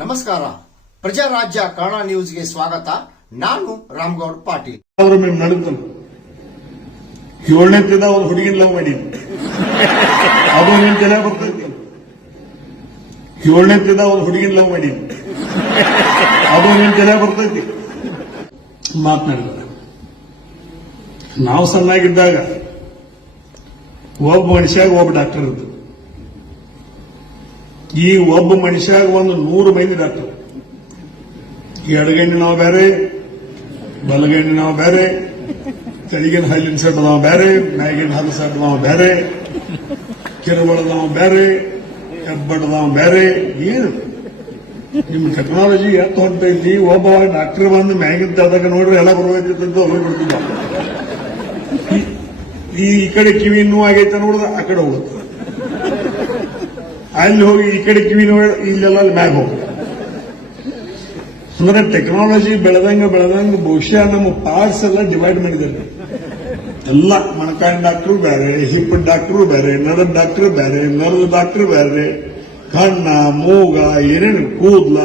ನಮಸ್ಕಾರ. ಪ್ರಜಾರಾಜ್ಯ ಕನ್ನಡ ನ್ಯೂಸ್ಗೆ ಸ್ವಾಗತ. ನಾನು ರಾಮ್ಗೌಡ್ ಪಾಟೀಲ್. ಅವ್ರ ಮೇಲೆ ನಡೆದು ಏಳನೇ ತಿಂದ ಒಂದು ಹುಡುಗಿನ ಲವ್ ಮಾಡೀನಿ ಅದು ನಿನ್ ತಲೆ ಬರ್ತೈತಿ. ಏಳನೇ ತಿಂದ ಒಂದು ಹುಡುಗಿನ ಲವ್ ಮಾಡೀನಿ ಅದು ನಿನ್ ತಲೆ ಬರ್ತೈತಿ. ಮಾತನಾಡಿದ ನಾವು ಸಣ್ಣಾಗಿದ್ದಾಗ ಒಬ್ಬ ಮನುಷ್ಯಾಗ ಒಬ್ಬ ಡಾಕ್ಟರ್ ಇದ್ದು. ಈ ಒಬ್ಬ ಮನುಷ್ಯಾಗ ಒಂದು ನೂರು ಮಂದಿ ಡಾಕ್ಟರ್. ಎಡಗಣ್ಣಿ ನಾವು ಬೇರೆ ಬಲಗಣ್ಣಿ ನಾವು ಬೇರೆ ತೆಲಿಗಿನ ಹಲ್ಲಿನ ಸೆಟ್ ನಾವು ಬೇರೆ ಮ್ಯಾಗಿನ ಹಲ್ಲು ಸೆಟ್ ನಾವು ಬೇರೆ ಕಿರುಬಳದವ ಬೇರೆ ಹೆಬ್ಬಡದವ ಬೇರೆ ಏನು? ನಿಮ್ಮ ಟೆಕ್ನಾಲಜಿ ಎತ್ತ ಹೊಂಟೈತಿ ಒಬ್ಬ ಡಾಕ್ಟರ್ ಬಂದು ಮ್ಯಾಗಿನ ಜಾದಾಗ ನೋಡ್ರಿ ಎಲ್ಲ ಬರಬೇಕಿತ್ತು ಹೋಗ್ಬಿಡ್ತಿದ್ದ. ಈ- ಈ ಕಡೆ ಕಿವಿ ನೋವು ಆಗೈತೆ ನೋಡಿದ್ರೆ ಆ ಕಡೆ ಹೋಗುತ್ತೆ. ಅಲ್ಲಿ ಹೋಗಿ ಈ ಕಡೆ ಕಿವಿ ನೋವು ಇಲ್ಲೆಲ್ಲ ಅಲ್ಲಿ ಮ್ಯಾಗ ಅಂದ್ರೆ ಟೆಕ್ನಾಲಜಿ ಬೆಳೆದಂಗ ಬೆಳೆದಂಗ ಬಹುಶಃ ನಮ್ಮ ಪಾರ್ಟ್ಸ್ ಎಲ್ಲ ಡಿವೈಡ್ ಮಾಡಿದ್ದಾರೆ. ಎಲ್ಲ ಮೊಣಕಾಲಿನ ಡಾಕ್ಟ್ರು ಬೇರೆ ಹಿಪ್ ಡಾಕ್ಟ್ರು ಬೇರೆ, ನರದ ಡಾಕ್ಟ್ರು ಬೇರೆ, ನರದ ಡಾಕ್ಟರ್ ಬೇರೆ, ಕಣ್ಣ, ಮೂಗ, ಏನೇನು, ಕೂದ್ಲ.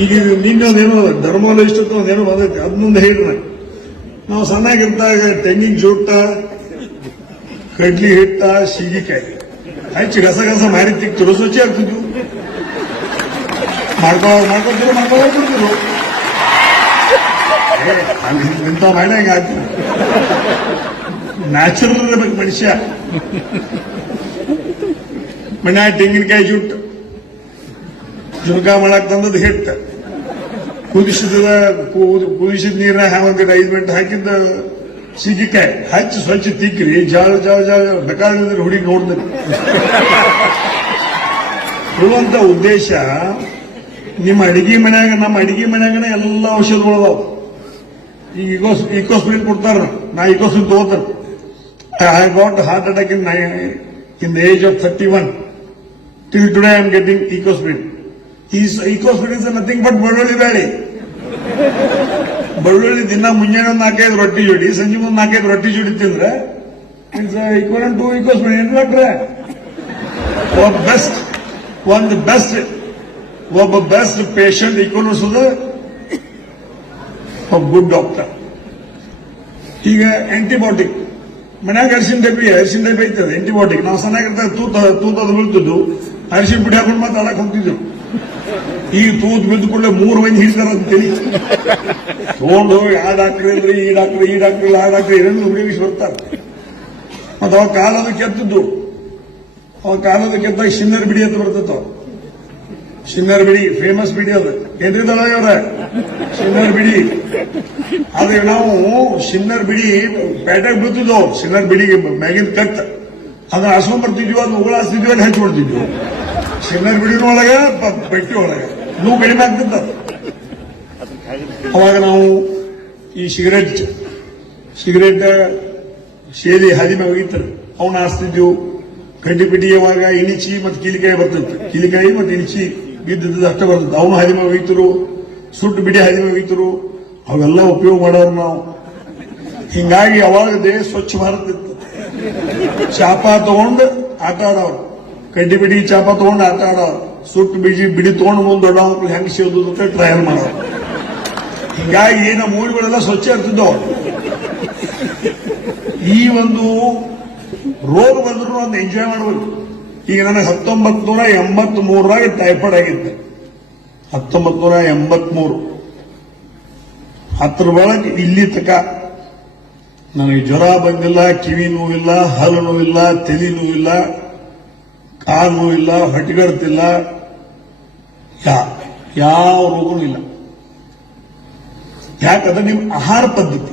ಈಗ ಇದು ನಿನ್ನೊಂದೇನೋ ಧರ್ಮಾಲಜಿಸ್ಟ್ ಅಂತ ಒಂದೇನೋ ಬಂದೈತೆ, ಅದನ್ನೊಂದು ಹೇಳ್ರಿ ನಾವು ಸಣ್ಣಾಗಿದ್ದಾಗ ತೆಂಗಿನ ಜೋಟ ಕಡ್ಲಿ ಹಿಟ್ಟ ಸೀಗಿಕಾಯಿ ಹಚ್ಚಿ ಗಸ ಗಸ ಮಾರಿ ತಿಕ್ತಿರು ಸ್ವಚ್ಛ ಆಗ್ತಿದ್ವು ಮಾಡ್ಕೋ ಮಾಡ್ಕೊತಿರು ಮಾಡ್ಕೊತಿರು ಇಂಥ ಮಾಡ್ಯಾಗ ಆಯ್ತು ನ್ಯಾಚುರಲ್ ಇರ್ಬೇಕು ಮನುಷ್ಯ ಮನ್ಯಾಗ ತೆಂಗಿನಕಾಯಿ ಜುಟ್ಟು ಜುರ್ಗ ಮಾಡಕ್ ತಂದದ್ದು ಹಿಟ್ಟು ಕುದಿಸಿದ ಕುದಿಸಿದ ನೀರನ್ನ ಒಂದ್ ಐದು ಮಿನಿಟ್ ಹಾಕಿದ್ದ ಸೀಗಿಕಾಯಿ. ಹಚ್ಚಿ ಸ್ವಚ್ಛ ತಿಕ್ಕಿರಿ ಜಾಳ ಜಾಳ ಜಾಳ. ಬೇಕಾದ್ರೆ ಹುಡುಗಿ ನೋಡ್ದೆ ಇರುವಂತ ಉದ್ದೇಶ ನಿಮ್ಮ ಅಡಿಗೆ ಮನ್ಯಾಗ, ನಮ್ಮ ಅಡಿಗೆ ಮನ್ಯಾಗನ ಎಲ್ಲ ಔಷಧಗಳು ಅದಾವ. ಈಗ ಇಕೋಸ್ ಇಕೋಸ್ಪ್ರಿನ್ ಕೊಡ್ತಾರ. ನಾ ಇಕೋಸ್ಪ್ರಿನ್ ತಗೋತಾರೆ. I got heart attack in in the age of thirty one till today I am getting Ecosprin is Ecosprin is nothing but ಬೆಳ್ಳುಳ್ಳಿ ಬೇಳೆ ಬೆಳ್ಳುಳ್ಳಿ ದಿನ ಮುಂಜಾನೆ ಒಂದು ನಾಲ್ಕೈದು ರೊಟ್ಟಿ ಜೋಡಿ, ಸಂಜೆ ಒಂದು ನಾಲ್ಕೈದು ರೊಟ್ಟಿ ಜೋಡಿ ತಿಂದ್ರೆ ಈಕ್ವಲ್ ಟು ಇಕೋಸ್ಪ್ರಿನ್ ಏನ್ ಡಾಕ್ಟ್ರೆ? ಒಬ್ಬ ಬೆಸ್ಟ್ ಒಂದು ಬೆಸ್ಟ್ ಒಬ್ಬ ಬೆಸ್ಟ್ ಪೇಷಂಟ್ ಇಕ್ವಲಿಸೋದು ಒಬ್ಬ ಗುಡ್ ಡಾಕ್ಟರ್ ಈಗ ಆಂಟಿಬಯೋಟಿಕ್ ಮನ್ಯಾಗ ಅರಿಶಿನ ಡಬ್ಬಿ ಅರಿಶಿನ ಡಬ್ಬಿ ಐತದ ಆಂಟಿಬಯೋಟಿಕ್ ನಾವು ಸಣ್ಣಾಗಿರ್ತಾರೆ ತೂತ ತೂತದ ಬೀಳ್ತಿದ್ದು ಅರಿಶಿನ ಪುಡಿ ಹಾಕೊಂಡು ಮತ್ತೆ ಅದಕ್ಕೆ ಹೋಗ್ತಿದ್ದೆವು ಈ ತೂತ್ ಬಿದ್ದು ಕೂಡಲೇ ಮೂರು ಮಂದಿ ಹಿಡಿದಾರ ಅಂತ ತಿಳಿ ತಗೊಂಡು ಹೋಗಿ, ಆ ಡಾಕ್ಟರ್ ಇಲ್ರಿ ಈ ಡಾಕ್ಟರ್ ಈ ಡಾಕ್ಟರ್ ಇಲ್ಲ ಆ ಡಾಕ್ಟರ್ ಏನೇನು ಉಪಯೋಗಿಸಿ ಬರ್ತಾರೆ. ಮತ್ತೆ ಅವಾಗ ಕಾಲದ ಕೆತ್ತಿದ್ದು. ಅವಾಗ ಕಾಲದ ಕೆತ್ತಾಗ ಶಿನ್ನರ್ ಬಿಡಿ ಅಂತ ಬರ್ತೈತವ ಶಿನ್ನರ್ ಬಿಡಿ ಫೇಮಸ್ ಬಿಡಿ ಅದು. ಏನ್ರಿ ಅವರ? ಶಿನ್ನರ್ ಬಿಡಿ. ಆದ್ರೆ ನಾವು ಶಿನ್ನರ್ ಬಿಡಿ ಪೇಟೆಗೆ ಬೀಳ್ತಿದ್ವು. ಶಿನ್ನರ್ ಬಿಡಿಗೆ ಮ್ಯಾಗಿನ ಕಟ್ ಅದನ್ನ ಹಸ್ಕೊಂಡ್ ಬರ್ತಿದ್ವಿ, ಅದು ಉಗುಳ ಹಸ್ತಿದ್ವಿ ಅಲ್ಲಿ ಹಚ್ಚಿ ಬಿಡ್ತಿದ್ವಿ ಶಿನ್ನರ್ ಒಳಗ ಪೆಟ್ಟಿ ಒಳಗ. ನೋವು ಕಡಿಮೆ ಆಗ್ತಿದ್ದ. ಅವಾಗ ನಾವು ಈ ಸಿಗರೇಟ್ ಸಿಗರೇಟ್ ಸೇರಿ ಹದಿಮೆ ಒಗಿತಾರೆ ಅವನ್ನ ಹಾಸ್ತಿದ್ವು. ಕಡ್ಡಿ ಪಿಡಿ ಅವಾಗ ಇಣಿಚಿ ಮತ್ತು ಕೀಲಿಕಾಯಿ ಬರ್ತಿತ್ತು ಕೀಲಿಕಾಯಿ ಮತ್ತು ಇಣಿಚಿ ಬಿದ್ದಿದ್ದು ಅಷ್ಟೇ ಬರ್ತದೆ. ಅವನು ಹದಿಮೆ ಒಗಿತರು ಸುಟ್ಟು ಬಿಡಿ ಹದಿಮೆ ಒಯ್ತರು ಅವೆಲ್ಲ ಉಪಯೋಗ ಮಾಡೋರು ನಾವು. ಹಿಂಗಾಗಿ ಅವಾಗ ದೇಹ ಸ್ವಚ್ಛ ಭಾರತ ಇತ್ತು. ಚಾಪ ತಗೊಂಡು ಆಟ ಆಡೋರು. ಕಡ್ಡಿ ಬಿಡಿ ಚಾಪ ತಗೊಂಡು ಆಟ ಆಡೋರು. ಸುಟ್ಟು ಬಿಡಿ ಬಿಡಿ ತಗೊಂಡು ಮುಂದೆ ದೊಡ್ಡ ಮಕ್ಕಳು ಹೆಂಗ್ ಸೇದು ಅಂತ ಟ್ರಯಲ್ ಮಾಡೋರು. ಹಿಂಗಾಗಿ ನಮ್ಮ ಊರುಗಳೆಲ್ಲ ಸ್ವಚ್ಛ ಇರ್ತಿದ್ದವು. ಈ ಒಂದು ರೋಗ ಬಂದ್ರು ಒಂದು ಎಂಜಾಯ್ ಮಾಡಬೇಕು ಈಗ ನನಗೆ ಹತ್ತೊಂಬತ್ ನೂರ ಎಂಬತ್ ಮೂರರಾಗಿ ಟೈಫಾಯ್ಡ್ ಆಗಿದ್ದೆ. ಹತ್ತೊಂಬತ್ ನೂರ ಎಂಬತ್ ಮೂರು ಹತ್ತರ ಒಳಗೆ ಇಲ್ಲಿ ತಕ ನನಗೆ ಜ್ವರ ಬಂದಿಲ್ಲ, ಕಿವಿ ನೋವಿಲ್ಲ, ಹಲ್ಲು ನೋವಿಲ್ಲ, ತಲೆ ನೋವಿಲ್ಲ, ಕಾಲು ನೋವಿಲ್ಲ ಹೊಟ್ಟೆಗಡ್ತಿಲ್ಲ ಯಾವ ರೋಗನೂ ಇಲ್ಲ. ಯಾಕಂದ್ರೆ ನಿಮ್ಮ ಆಹಾರ ಪದ್ಧತಿ.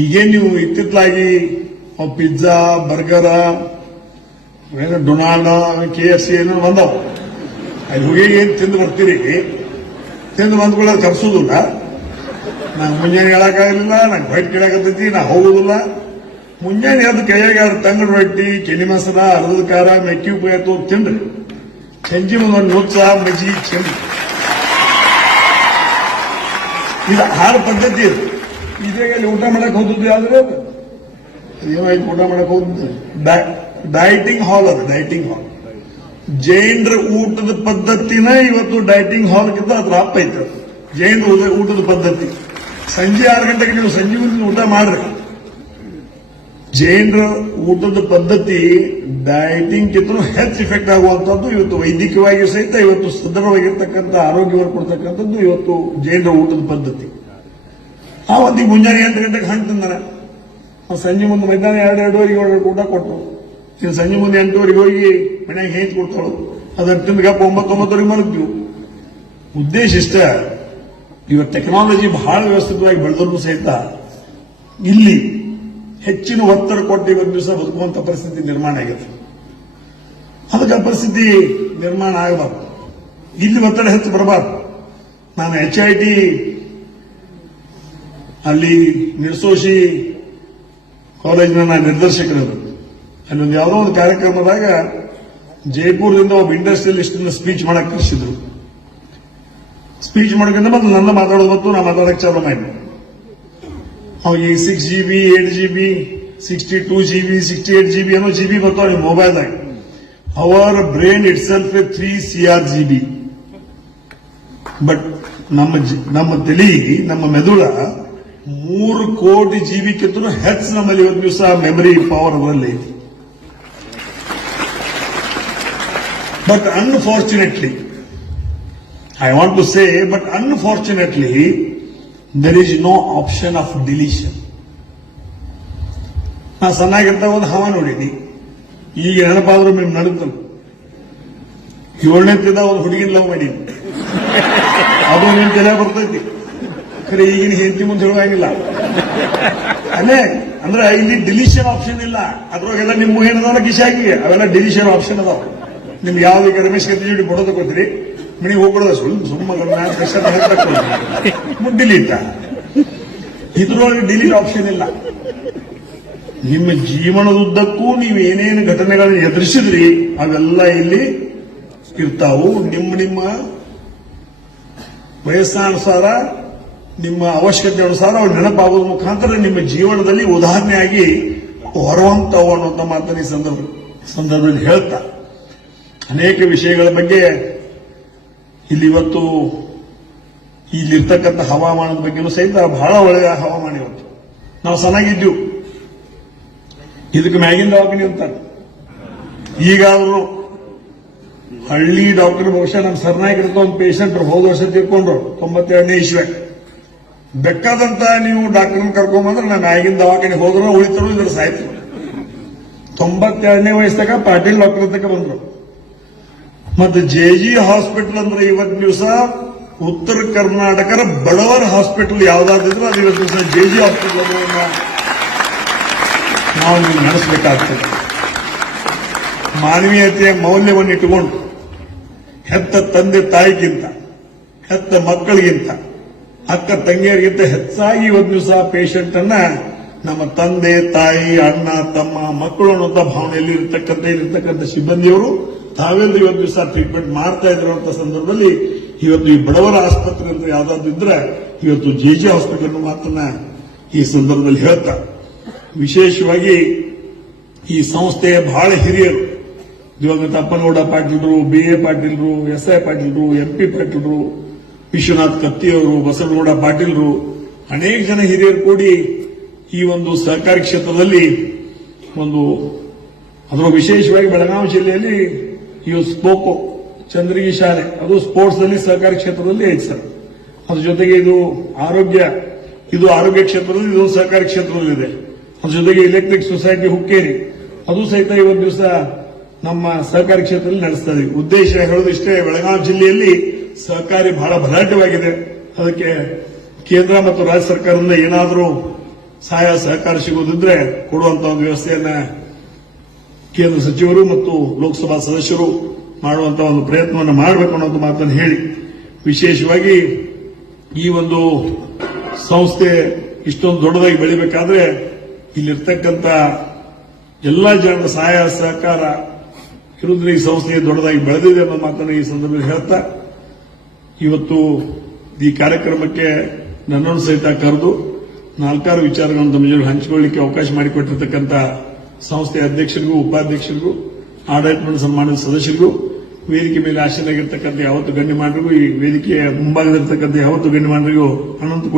ಈಗೇನು ನೀವು ಇತ್ತಿತ್ತಲಾಗಿ ಪಿಜ್ಜಾ ಬರ್ಗರ ಏನು ಡೊನಾಲ್ಡ್ ಕೆ ಎಫ್ ಸಿ ಏನೋ ಬಂದವು. ಅಲ್ಲಿ ಹೋಗಿ ಏನು ತಿಂದು ಬರ್ತೀರಿ ತಿಂದು ಬಂದ್ಕೊಳ್ಳ ಕರ್ಸೋದಿಲ್ಲ ನಂಗೆ ಮುಂಜಾನೆ ಹೇಳಕ್ಕಾಗಲಿಲ್ಲ, ನಂಗೆ ಬೈಟ್ ಕೇಳಕತ್ತೈತಿ, ನಾ ಹೋಗುದಿಲ್ಲ. ಮುಂಜಾನೆ ಅದು ಕೈಯಾಗ ಎರಡು ತಂಗಡ ರೊಟ್ಟಿ ಕೆನಿ ಮಸನ ಅರ್ಧದ ಖಾರ, ಮೆಕ್ಕಿ ಉಪ್ಪು ತಿನ್ರಿ ಸಂಜೆ ಒಂದು ನುಚ್ಚ ಮಜ್ಜಿ ಚೆಂದ ಇದು ಆಹಾರ ಪದ್ಧತಿ ಇದು. ಇದೇ ಅಲ್ಲಿ ಊಟ ಮಾಡಕ್ ಹೋದದ್ದು ಯಾವ್ದು ಅದು ಏನಾಯ್ತು ಊಟ ಮಾಡಕ್ ಹೋದದ್ದು. ಡೈಟಿಂಗ್ ಹಾಲ್ ಅದು ಡೈಟಿಂಗ್ ಹಾಲ್ ಜೈನ್ರ ಊಟದ ಪದ್ಧತಿನ ಇವತ್ತು ಡೈಟಿಂಗ್ ಹಾಲ್ಗಿಂತ ಅದ್ರ ಅಪ್ಪ ಐತೆ. ಜೈನರ ಊಟದ ಪದ್ಧತಿ. ಸಂಜೆ ಆರು ಗಂಟೆಗೆ ನೀವು ಸಂಜೆ ಊಟ ಮಾಡ್ರಿ. ಜೈನರ ಊಟದ ಪದ್ಧತಿ ಡಯಟಿಂಗ್ ಕಿಂತಲೂ ಹೆಚ್ಚು ಇಫೆಕ್ಟ್ ಆಗುವಂತದ್ದು ಇವತ್ತು ವೈದ್ಯಕೀಯವಾಗಿ ಸಹಿತ ಇವತ್ತು ಸದೃಢವಾಗಿರ್ತಕ್ಕಂಥ ಆರೋಗ್ಯವನ್ನು ಕೊಡ್ತಕ್ಕಂಥದ್ದು ಇವತ್ತು ಜೈನರ ಊಟದ ಪದ್ಧತಿ. ಆ ಒಂದಿಗೆ ಮುಂಜಾನೆ ಎಂಟು ಗಂಟೆಗೆ ಹಂಗೆ ಅವ್ನು ಸಂಜೆ ಮುಂದೆ ಮಧ್ಯಾಹ್ನ ಎರಡು ಎರಡು ಊಟ ಕೊಟ್ಟರು. ಇನ್ನು ಸಂಜೆ ಮುಂದೆ ಎಂಟೂವರೆಗೆ ಹೋಗಿ ಮನೆಯಾಗ ಹೇಂಚ್ ಕೊಡ್ತಾಳು ಅದನ್ನು ತಿಂದ ಗಪ್ಪ ಒಂಬತ್ತು ಒಂಬತ್ತುವರೆಗೆ ಮಲಗ್ತೀವಿ. ಉದ್ದೇಶ ಇಷ್ಟ. ಇವತ್ತು ಟೆಕ್ನಾಲಜಿ ಬಹಳ ವ್ಯವಸ್ಥಿತವಾಗಿ ಬೆಳೆದ್ರು ಸಹಿತ ಇಲ್ಲಿ ಹೆಚ್ಚಿನ ಒತ್ತಡ ಕೊಟ್ಟು ಇವತ್ತು ದಿವಸ ಬದುಕುವಂತ ಪರಿಸ್ಥಿತಿ ನಿರ್ಮಾಣ ಆಗಿದೆ. ಅದಕ್ಕೆ ಪರಿಸ್ಥಿತಿ ನಿರ್ಮಾಣ ಆಗಬಾರ್ದು. ಇಲ್ಲಿ ಒತ್ತಡ ಹೆಚ್ಚು ಬರಬಾರ್ದು. ನಾನು ಎಚ್ ಐ ಟಿ ಅಲ್ಲಿ ನಿರ್ಸೋಶಿ ಕಾಲೇಜಿನ ನಾನು ಅಲ್ಲೊಂದು ಯಾವುದೋ ಒಂದು ಕಾರ್ಯಕ್ರಮದಾಗ ಜೈಪುರದಿಂದ ಒಬ್ಬ ಇಂಡಸ್ಟ್ರಿಯಲಿಸ್ಟ್ ಸ್ಪೀಚ್ ಮಾಡಕ್ ಕರೆಸಿದ್ರು. ಸ್ಪೀಚ್ ಮಾಡೋಕ್ಕಿಂತ ಮತ್ತು ನನ್ನ ಮಾತಾಡೋದು ಮತ್ತು ನಾ ಮಾತಾಡಕ್ ಚಾಲು ಮಾಡಿ ಅವ್ನಿಗೆ six G B eight G B sixty two G B sixty eight G B ಏನೋ ಜಿ ಬಿ ಬರ್ತಾವ ನಿಮ್ಮ ಮೊಬೈಲ್ದಾಗ our brain itself three C R G B but ನಮ್ಮ ನಮ್ಮ ತಲಿ ನಮ್ಮ ಮೆದುಳ ಮೂರು ಕೋಟಿ ಜಿ ಜೀವಿಕ್ಕಿಂತಲೂ ಹೆಚ್ಚು ನಮ್ಮಲ್ಲಿ ಇವತ್ತು ದಿವಸ ಮೆಮರಿ ಪವರ್ ಅದರಲ್ಲಿ ಐತಿ. But unfortunately I want to say but unfortunately there is no option of deletion ನಾ ಸಣ್ಣಾಗಿರ್ತಾ ಒಂದು ಹವಾ ನೋಡೀನಿ ಈಗ ನೆನಪಾದ್ರೂ మేము ನಡುತ್ತಲ್ಲ ಏಳನೇ ತಿಂದ ಒಂದು ಹುಡುಗಿನ ಲವ್ ಮಾಡೀನಿ ಅದು ನಿಮ್ ತಲೆ ಬರ್ತೈತಿ. ಖರೆ, ಈಗಿನ ಹೆಂಡತಿ ಮುಂದೆ ಹೇಳುವಂಗಿಲ್ಲ ಅಲ್ಲೇ, ಅಂದ್ರೆ ಇಲ್ಲಿ ಡಿಲೀಷನ್ ಆಪ್ಷನ್ ಇಲ್ಲ. ಅದ್ರೊಳಗೆಲ್ಲ ನಿಮ್ಮ ಏನದಾವ ಕಿಶಾಗಿ ಅವೆಲ್ಲ ಡಿಲೀಷನ್ ಆಪ್ಷನ್ ಅದಾವ. ನಿಮ್ಗೆ ಯಾವ್ದೀಗ ರಮೇಶ್ ಕತ್ತಿ ಕೊಡೋದು ಕೊಡ್ತೀರಿ ಮನೆಗೆ ಹೋಗ್ಬಿಡೋದು ಸ್ವಲ್ಪ ಸುಮ್ಮ ಡಿಲೀಟ್ ಇದ್ರೊಳಗೆ ಡಿಲೀಟ್ ಆಪ್ಷನ್ ಇಲ್ಲ. ನಿಮ್ಮ ಜೀವನದುದ್ದಕ್ಕೂ ನೀವು ಏನೇನು ಘಟನೆಗಳನ್ನು ಎದುರಿಸಿದ್ರಿ, ಅವೆಲ್ಲ ಇಲ್ಲಿ ಇರ್ತಾವು. ನಿಮ್ಮ ನಿಮ್ಮ ವಯಸ್ಸಾನುಸಾರ ನಿಮ್ಮ ಅವಶ್ಯಕತೆ ಅನುಸಾರ ಅವು ನೆನಪಾಗೋದ ಮುಖಾಂತರ ನಿಮ್ಮ ಜೀವನದಲ್ಲಿ ಉದಾಹರಣೆಯಾಗಿ ಹೊರವಂತವು ಅನ್ನುವಂಥ ಮಾತನ್ನ ಈ ಸಂದರ್ಭ ಸಂದರ್ಭದಲ್ಲಿ ಹೇಳ್ತಾ. ಅನೇಕ ವಿಷಯಗಳ ಬಗ್ಗೆ ಇಲ್ಲಿ ಇವತ್ತು ಇಲ್ಲಿರ್ತಕ್ಕಂಥ ಹವಾಮಾನದ ಬಗ್ಗೆನೂ ಸಹಿತ ಬಹಳ ಒಳ್ಳೆಯ ಹವಾಮಾನ ಇವತ್ತು ನಾವು ಚೆನ್ನಾಗಿದ್ದೀವಿ ಇದಕ್ಕೆ ಮ್ಯಾಗಿನ ದವಾಖಾನೆ ಅಂತಾರೆ. ಈಗಾದರೂ ಹಳ್ಳಿ ಡಾಕ್ಟರ್ ಬಹುಶಃ ನಮ್ಮ ಸರ್ನಾಗಿರ್ತ ಒಂದು ಪೇಷಂಟ್ ಹೋದ ವರ್ಷ ತಿಳ್ಕೊಂಡ್ರು, ತೊಂಬತ್ತೆರಡನೇ ಇಶ್ವೆ ಬೆಕ್ಕಾದಂತ ನೀವು ಡಾಕ್ಟರ್ನ ಕರ್ಕೊಂಡ್ಬಂದ್ರೆ ನಾನು ಆಗಿನ ದವಾಖಾನೆ ಹೋದ್ರು ಉಳಿತರು ಇದ್ರ ಸಾಯ್ತು. ತೊಂಬತ್ತೆರಡನೇ ವಯಸ್ಸಾಗ ಪಾಟೀಲ್ ಡಾಕ್ಟರ್ ತಕ ಬಂದ್ರು. ಮತ್ತೆ ಜೆ ಜಿ ಹಾಸ್ಪಿಟಲ್ ಅಂದ್ರೆ ಇವತ್ತು ದಿವಸ ಉತ್ತರ ಕರ್ನಾಟಕದ ಬಡವರ ಹಾಸ್ಪಿಟಲ್ ಯಾವ್ದಾದ್ರು ಅದು ಇವತ್ತು ದಿವಸ ಜೆ ಜಿ ಹಾಸ್ಪಿಟಲ್ ಅನ್ನೋದನ್ನ ನಾವು ನಡೆಸಬೇಕಾಗ್ತದೆ. ಮಾನವೀಯತೆಯ ಮೌಲ್ಯವನ್ನು ಇಟ್ಟುಕೊಂಡು ಹೆತ್ತ ತಂದೆ ತಾಯಿಗಿಂತ, ಹೆತ್ತ ಮಕ್ಕಳಿಗಿಂತ, ಅಕ್ಕ ತಂಗಿಯರಿಗಿಂತ ಹೆಚ್ಚಾಗಿ ಇವತ್ತು ದಿವಸ ಪೇಷಂಟ್ ಅನ್ನ ನಮ್ಮ ತಂದೆ, ತಾಯಿ, ಅಣ್ಣ, ತಮ್ಮ, ಮಕ್ಕಳು ಅನ್ನೋಂಥ ಭಾವನೆಯಲ್ಲಿ ಇರತಕ್ಕಂಥ ಇರತಕ್ಕಂಥ ಸಿಬ್ಬಂದಿಯವರು ತಾವೆಲ್ಲ ಇವತ್ತು ದಿವಸ ಟ್ರೀಟ್ಮೆಂಟ್ ಮಾಡ್ತಾ ಇದ್ರಂತ ಸಂದರ್ಭದಲ್ಲಿ ಇವತ್ತು ಈ ಬಡವರ ಆಸ್ಪತ್ರೆ ಅಂತ ಯಾವ್ದಾದ್ರು ಇದ್ರೆ ಇವತ್ತು ಜೆ ಜೆ ಹಾಸ್ಪಿಟಲ್ ಮಾತನ್ನ ಈ ಸಂದರ್ಭದಲ್ಲಿ ಹೇಳ್ತಾ. ವಿಶೇಷವಾಗಿ ಈ ಸಂಸ್ಥೆಯ ಬಹಳ ಹಿರಿಯರು, ದಿವಂಗತ ಅಪ್ಪನಗೌಡ ಪಾಟೀಲ್ರು ಬಿ ಎ ಪಾಟೀಲ್ರು ಎಸ್ ಐ ಪಾಟೀಲ್ರು ಎಂ ಪಿ ಪಾಟೀಲ್ರು, ವಿಶ್ವನಾಥ್ ಕತ್ತಿಯವರು ಬಸವನಗೌಡ ಪಾಟೀಲ್ರು, ಅನೇಕ ಜನ ಹಿರಿಯರು ಕೂಡಿ ಈ ಒಂದು ಸಹಕಾರಿ ಕ್ಷೇತ್ರದಲ್ಲಿ ಒಂದು, ಅದರ ವಿಶೇಷವಾಗಿ ಬೆಳಗಾವಿ ಜಿಲ್ಲೆಯಲ್ಲಿ ಈ ಸ್ಪೋಕೋ ಚಂದ್ರಗಿ ಶಾಲೆ. ಅದು ಸ್ಪೋರ್ಟ್ಸ್ ಅಲ್ಲಿ ಸಹಕಾರಿ ಕ್ಷೇತ್ರದಲ್ಲಿ ಐತೆ ಸರ್. ಅದ್ರ ಜೊತೆಗೆ ಇದು ಆರೋಗ್ಯ ಇದು ಆರೋಗ್ಯ ಕ್ಷೇತ್ರದಲ್ಲಿ ಇದು ಸಹಕಾರಿ ಕ್ಷೇತ್ರದಲ್ಲಿದೆ ಅದ್ರ ಜೊತೆಗೆ ಎಲೆಕ್ಟ್ರಿಕ್ ಸೊಸೈಟಿ ಹುಕ್ಕೇರಿ. ಅದು ಸಹಿತ ಇವತ್ತು ದಿವಸ ನಮ್ಮ ಸಹಕಾರಿ ಕ್ಷೇತ್ರದಲ್ಲಿ ನಡೆಸ್ತಾ ಇದೀವಿ ಉದ್ದೇಶ ಹೇಳೋದಿಷ್ಟೇ ಬೆಳಗಾವಿ ಜಿಲ್ಲೆಯಲ್ಲಿ ಸಹಕಾರಿ ಬಹಳ ಬಲಾಢ್ಯವಾಗಿದೆ. ಅದಕ್ಕೆ ಕೇಂದ್ರ ಮತ್ತು ರಾಜ್ಯ ಸರ್ಕಾರದಿಂದ ಏನಾದರೂ ಸಹಾಯ, ಸಹಕಾರ ಸಿಗೋದಿದ್ರೆ ಕೊಡುವಂತ ಒಂದು ವ್ಯವಸ್ಥೆಯನ್ನ ಕೇಂದ್ರ ಸಚಿವರು ಮತ್ತು ಲೋಕಸಭಾ ಸದಸ್ಯರು ಮಾಡುವಂತಹ ಒಂದು ಪ್ರಯತ್ನವನ್ನು ಮಾಡಬೇಕು ಅನ್ನೋದು ಮಾತನ್ನು ಹೇಳಿ. ವಿಶೇಷವಾಗಿ ಈ ಒಂದು ಸಂಸ್ಥೆ ಇಷ್ಟೊಂದು ದೊಡ್ಡದಾಗಿ ಬೆಳಿಬೇಕಾದ್ರೆ ಇಲ್ಲಿರ್ತಕ್ಕಂಥ ಎಲ್ಲ ಜನರ ಸಹಾಯ ಸಹಕಾರ ಇರುವುದರಿಂದ ಈ ಸಂಸ್ಥೆ ದೊಡ್ಡದಾಗಿ ಬೆಳೆದಿದೆ ಅನ್ನೋ ಮಾತನ್ನು ಈ ಸಂದರ್ಭದಲ್ಲಿ ಹೇಳ್ತಾ, ಇವತ್ತು ಈ ಕಾರ್ಯಕ್ರಮಕ್ಕೆ ನನ್ನನ್ನು ಸಹಿತ ಕರೆದು ನಾಲ್ಕಾರು ವಿಚಾರಗಳನ್ನು ತಮ್ಮ ಜೊತೆ ಹಂಚಿಕೊಳ್ಳಿಕ್ಕೆ ಅವಕಾಶ ಮಾಡಿಕೊಟ್ಟಿರ್ತಕ್ಕಂಥ ಸಂಸ್ಥೆಯ ಅಧ್ಯಕ್ಷರಿಗೂ, ಉಪಾಧ್ಯಕ್ಷರಿಗೂ ಆಡಳಿತ ಮಂಡಳಿ ಸನ್ಮಾನದ ಸದಸ್ಯರಿಗೂ, ವೇದಿಕೆ ಮೇಲೆ ಆಶೀನಾಗಿರ್ತಕ್ಕಂಥ ಯಾವತ್ತು ಗಣ್ಯಮಾನರಿಗೂ, ಈ ವೇದಿಕೆಯ ಮುಂಭಾಗದಲ್ಲಿರ್ತಕ್ಕಂಥ ಯಾವತ್ತು ಗಣ್ಯಮಾನರಿಗೂ ಅನಂತ